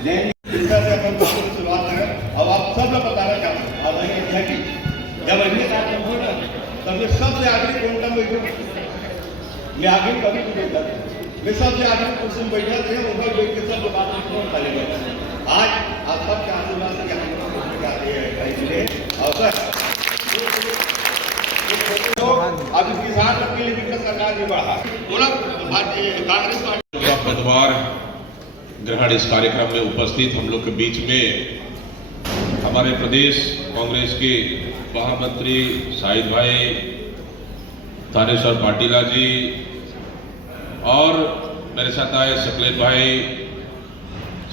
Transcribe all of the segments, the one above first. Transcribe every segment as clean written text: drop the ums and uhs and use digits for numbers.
शुरुआत करें। अब आप सब लोग बताना चाहते हैं आदरणीय अध्यक्ष जी, जब अगले कार्यक्रम हो ना तब ये सबसे आखिरी क्विंटम बैठे ये आगे कभी नहीं बैठा मैं सबसे आखिरी कुर्सी में बैठा थे ऊपर बैठ के सब बात करे गए। आज आप सबके आशीर्वाद से अवसर अब इस किसान के लिए विकट सरकार ने बढ़ा भारतीय कांग्रेस पार्टी का पदभार ग्रहण इस कार्यक्रम में उपस्थित हम लोग के बीच में हमारे प्रदेश कांग्रेस के महामंत्री शाहिद भाई, थानेश्वर पाटिला जी और मेरे साथ आए सकलेत भाई,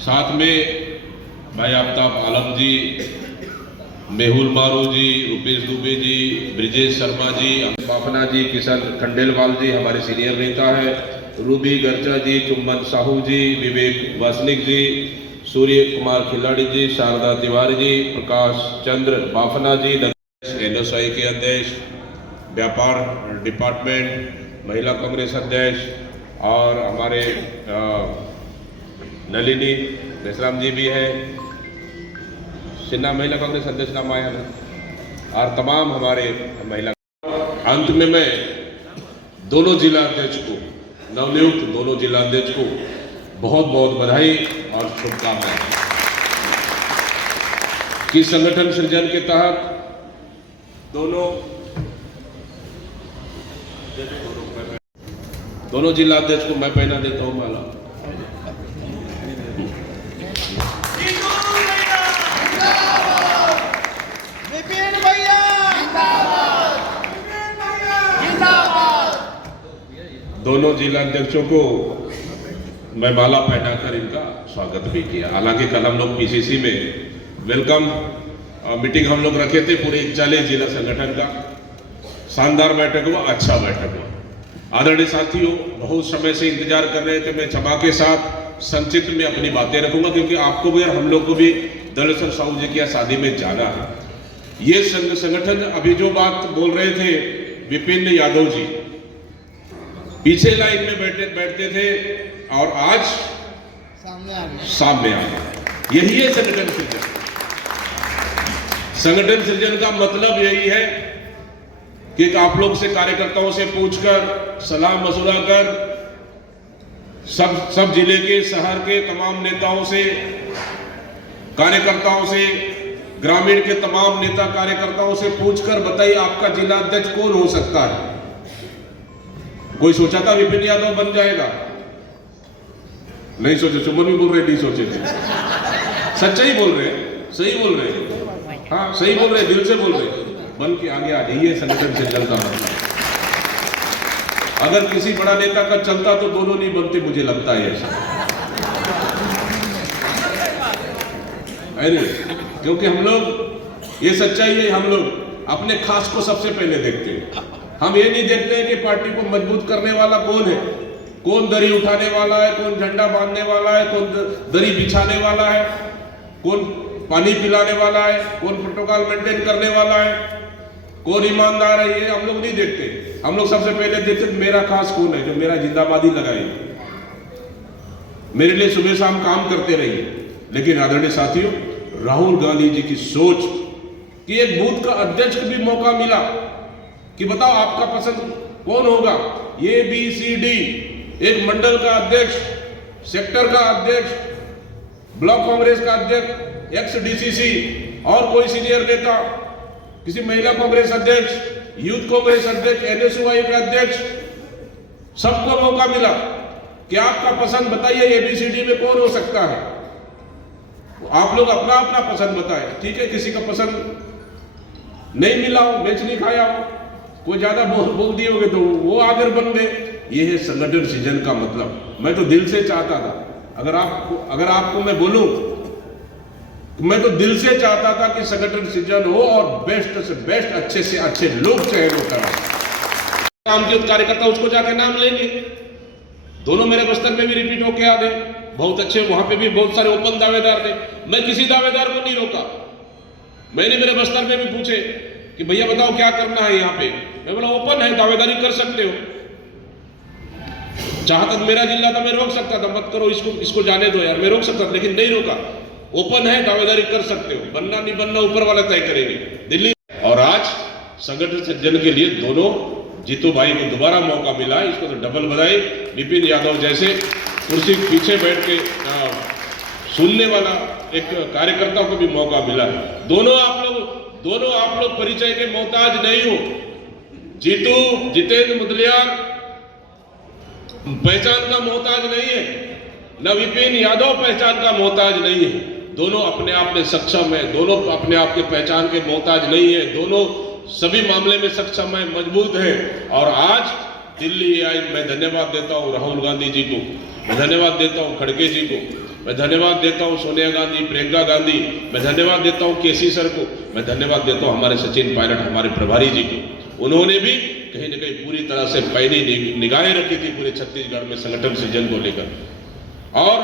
साथ में भाई आफ्ताब आलम जी, मेहुल मारू जी, रुपेश दुबे जी, ब्रिजेश शर्मा जी, बाफना जी, किशन खंडेलवाल जी हमारे सीनियर नेता है, रूबी गर्जा जी, चुम्बन साहू जी, विवेक वासनिक जी, सूर्य कुमार खिलाड़ी जी, शारदा तिवारी जी, प्रकाश चंद्र बाफना जी, NSI के अध्यक्ष, व्यापार डिपार्टमेंट, महिला कांग्रेस अध्यक्ष और हमारे नलिनी बेसराम जी भी है, सिन्हा महिला कांग्रेस अध्यक्ष नाम आया है और तमाम हमारे महिला। अंत में मैं दोनों जिला अध्यक्ष को, नवनियुक्त दोनों जिला अध्यक्ष को बहुत बहुत बधाई और शुभकामनाएं कि संगठन सृजन के तहत दोनों जिला अध्यक्ष को मैं पहना देता हूं माला। दोनों जिला अध्यक्षों को मैं माला पहनाकर इनका स्वागत भी किया। हालांकि कल हम लोग PCC में वेलकम मीटिंग हम लोग रखे थे पूरे 41 जिला संगठन का। शानदार बैठक हुआ, अच्छा बैठक हुआ। आदरणीय साथियों, बहुत समय से इंतजार कर रहे थे। मैं क्षमा के साथ संक्षिप्त में अपनी बातें रखूंगा क्योंकि आपको भी और हम लोग को भी दरअसल साहू जी की शादी में जाना है। ये संगठन अभी जो बात बोल रहे थे विपिन यादव जी, पीछे लाइन में बैठते थे और आज सामने आ गए। यही है संगठन सृजन। संगठन सृजन का मतलब यही है कि आप लोग से, कार्यकर्ताओं से पूछकर, सलाह मशुरा कर, सब जिले के, शहर के तमाम नेताओं से, कार्यकर्ताओं से, ग्रामीण के तमाम नेता कार्यकर्ताओं से पूछकर बताइए आपका जिला अध्यक्ष कौन हो सकता है। कोई सोचा था विपिन यादव बन जाएगा? नहीं सोचे। चुम्बन भी बोल रहे नहीं सोचे थे। सच्चाई बोल रहे, सही बोल रहे, हाँ सही बोल रहे, दिल से बोल रहे। बन के आगे आ जाइए। संगठन से चलता मतलब अगर किसी बड़ा नेता का चलता तो दोनों नहीं बनते, मुझे लगता है ऐसा। अरे क्योंकि हम लोग, ये सच्चाई है, हम लोग अपने खास को सबसे पहले देखते हैं। हम ये नहीं देखते हैं कि पार्टी को मजबूत करने वाला कौन है, कौन दरी उठाने वाला है, कौन झंडा बांधने वाला है, कौन दरी बिछाने वाला है, कौन पानी पिलाने वाला है, कौन प्रोटोकॉल मेंटेन करने वाला है, कौन ईमानदार है। ये हम लोग नहीं देखते। हम लोग सबसे पहले देखते मेरा खास कौन है जो मेरा जिंदाबादी लगाए, मेरे लिए सुबह शाम काम करते रहिए। लेकिन आदरणीय साथियों, राहुल गांधी जी की सोच कि एक बूथ का अध्यक्ष को भी मौका मिला कि बताओ आपका पसंद कौन होगा, ABCD, एक मंडल का अध्यक्ष, सेक्टर का अध्यक्ष, ब्लॉक कांग्रेस का अध्यक्ष, ex-DCC और कोई सीनियर नेता, किसी महिला कांग्रेस अध्यक्ष, यूथ कांग्रेस अध्यक्ष, NSY का अध्यक्ष, सबको मौका मिला कि आपका पसंद बताइए ABCD में कौन हो सकता है। आप लोग अपना अपना पसंद बताएं। ठीक है, किसी का पसंद नहीं मिला हो, मैच नहीं खाया हो, कोई ज्यादा बोल दिए होगे तो वो आगे बन गए। ये है संगठन सृजन का मतलब। मैं तो दिल से चाहता था, अगर आपको मैं बोलूं, मैं तो दिल से चाहता था कि संगठन सृजन हो और बेस्ट से बेस्ट, अच्छे से अच्छे लोग चयन होता है। काम के कार्यकर्ता उसको जाके नाम लेंगे। दोनों मेरे बस्तर में भी रिपीट होके आ गए, बहुत अच्छे। वहां पे भी बहुत सारे ओपन दावेदार थे। मैं किसी दावेदार को नहीं रोका। मैंने मेरे बस्तर में भी पूछे कि भैया बताओ क्या करना है यहाँ पे। मैं बोला ओपन है, दावेदारी कर सकते हो। चाहता तो मेरा जिला था, मैं रोक सकता था, मत करो इसको जाने दो यार, मैं रोक सकता था, लेकिन नहीं रोका। ओपन है, दावेदारी कर सकते हो, बनना नहीं बनना ऊपर वाला तय करेंगे दिल्ली। और आज संगठन सज्जन के लिए दोनों जीतू भाई को दोबारा मौका मिला, इसको तो डबल बधाई। विपिन यादव जैसे कुर्सी के पीछे बैठ के सुनने वाला एक कार्यकर्ता को भी मौका मिला है। दोनों आप लोग परिचय के मोहताज नहीं हो। जितेंद्र मुदलियार पहचान का मोहताज नहीं है, न विपिन यादव पहचान का मोहताज नहीं है। दोनों अपने आप में सक्षम है, दोनों अपने आप के पहचान के मोहताज नहीं है, दोनों सभी मामले में सक्षम है, मजबूत है। और आज दिल्ली आई, मैं धन्यवाद देता हूं राहुल गांधी जी को, मैं धन्यवाद देता हूं खड़गे जी को, मैं धन्यवाद देता हूं सोनिया गांधी, प्रियंका गांधी, मैं धन्यवाद देता हूं केसी सर को, मैं धन्यवाद देता हूं हमारे सचिन पायलट, हमारे प्रभारी जी को। उन्होंने भी कहीं न कहीं पूरी तरह से पैनी निगाहें रखी थी पूरे छत्तीसगढ़ में संगठन सृजन को लेकर। और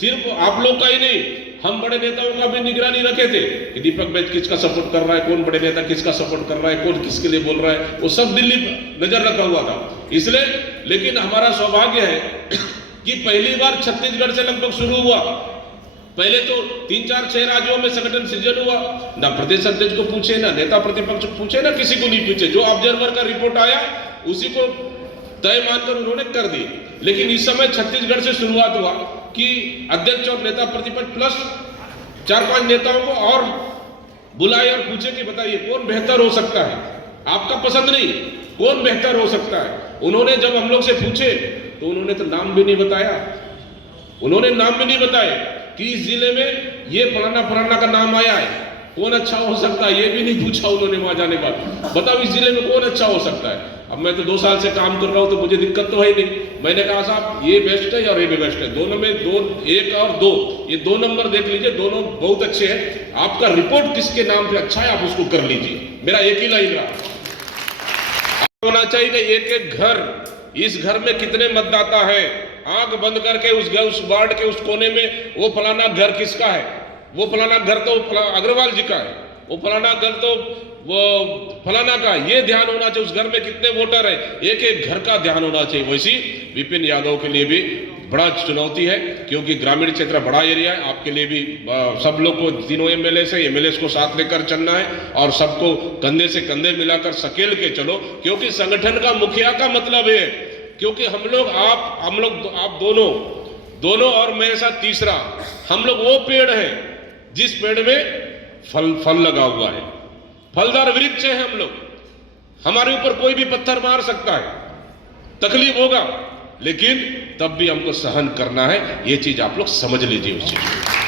सिर्फ आप लोग का ही नहीं, हम बड़े नेताओं का भी निगरानी रखे थे कि दीपक बैज किसका सपोर्ट कर रहा है, कौन बड़े नेता किसका सपोर्ट कर रहा है, कौन किसके लिए बोल रहा है, वो सब दिल्ली नजर रखा हुआ था। इसलिए लेकिन हमारा सौभाग्य है कि पहली बार छत्तीसगढ़ से लगभग शुरू हुआ। पहले तो 3, 4, 6 राज्यों में संगठन सृजन हुआ, ना प्रदेश अध्यक्ष को पूछे, ना नेता प्रतिपक्ष को पूछे, ना किसी को नहीं पूछे, जो ऑब्जर्वर का रिपोर्ट आया उसी को तय मानकर उन्होंने कर दी। लेकिन इस समय छत्तीसगढ़ से शुरुआत हुआ कि अध्यक्ष और नेता प्रतिपक्ष प्लस 4-5 नेताओं को और बुलाए और पूछे कि बताइए कौन बेहतर हो सकता है, आपका पसंद नहीं, कौन बेहतर हो सकता है। उन्होंने जब हम लोग से पूछे तो उन्होंने तो नाम भी नहीं बताया, उन्होंने नाम भी नहीं बताए कि इस जिले में ये फलाना का नाम आया है, कौन अच्छा हो सकता है, ये भी नहीं पूछा उन्होंने वहां जाने के बाद। बताओ इस जिले में कौन अच्छा हो सकता है। अब मैं तो 2 साल से काम कर रहा हूं तो मुझे दिक्कत तो है नहीं। मैंने कहा साहब ये बेस्ट है और ये भी बेस्ट है, दोनों में 1 और 2, ये 2 नंबर देख लीजिए, दोनों बहुत अच्छे हैं। आपका रिपोर्ट किसके नाम पे अच्छा है आप उसको कर लीजिए। मेरा एक ही लाइन रहा होना चाहिए, एक घर, इस घर में कितने मतदाता है, आंख बंद करके उस वार्ड के उस कोने में वो फलाना घर किसका है, वो फलाना घर तो अग्रवाल जी का है, वो फलाना घर तो वो फलाना का, ये ध्यान होना चाहिए। उस घर में कितने वोटर है, एक घर का ध्यान होना चाहिए। वैसी विपिन यादव के लिए भी बड़ा चुनौती है, क्योंकि ग्रामीण क्षेत्र बड़ा एरिया है। आपके लिए भी सब लोग को तीनों एमएलए को साथ लेकर चलना है और सबको कंधे से कंधे मिलाकर सकेल के चलो, क्योंकि संगठन का मुखिया का मतलब है, क्योंकि हम लोग आप दोनों और मेरे साथ तीसरा, हम लोग वो पेड़ है जिस पेड़ में फल लगा हुआ है, फलदार वृक्ष है हम लोग। हमारे ऊपर कोई भी पत्थर मार सकता है, तकलीफ होगा, लेकिन तब भी हमको सहन करना है। ये चीज आप लोग समझ लीजिए उस चीज को।